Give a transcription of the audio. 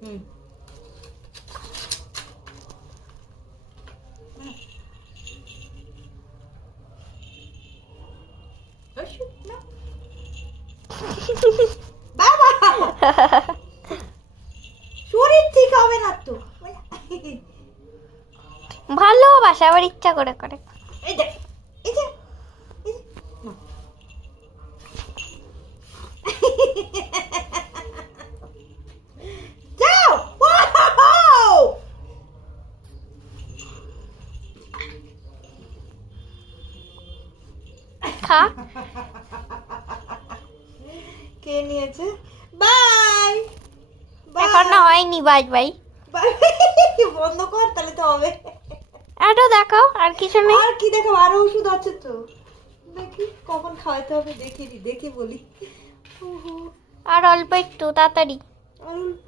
হুম বাবা শরীর ঠিক হবে না তো। ভালোবাসা আবার ইচ্ছা করে করে। এই দেখ, এই যে, এই যে, না। যাও। Wow! খা। কে নিয়েছে? বাই এখনো হয়নি, বাই বাই। বন্ধ কর তাহলে তো হবে। আরো দেখাও, আর কিছু নেই? আর কি দেখো, আরো ওষুধ আছে তো, দেখি কখন খাওয়াতে হবে, দেখি দেখে বলি। আর অল্প একটু তাড়াতাড়ি। আর অল্প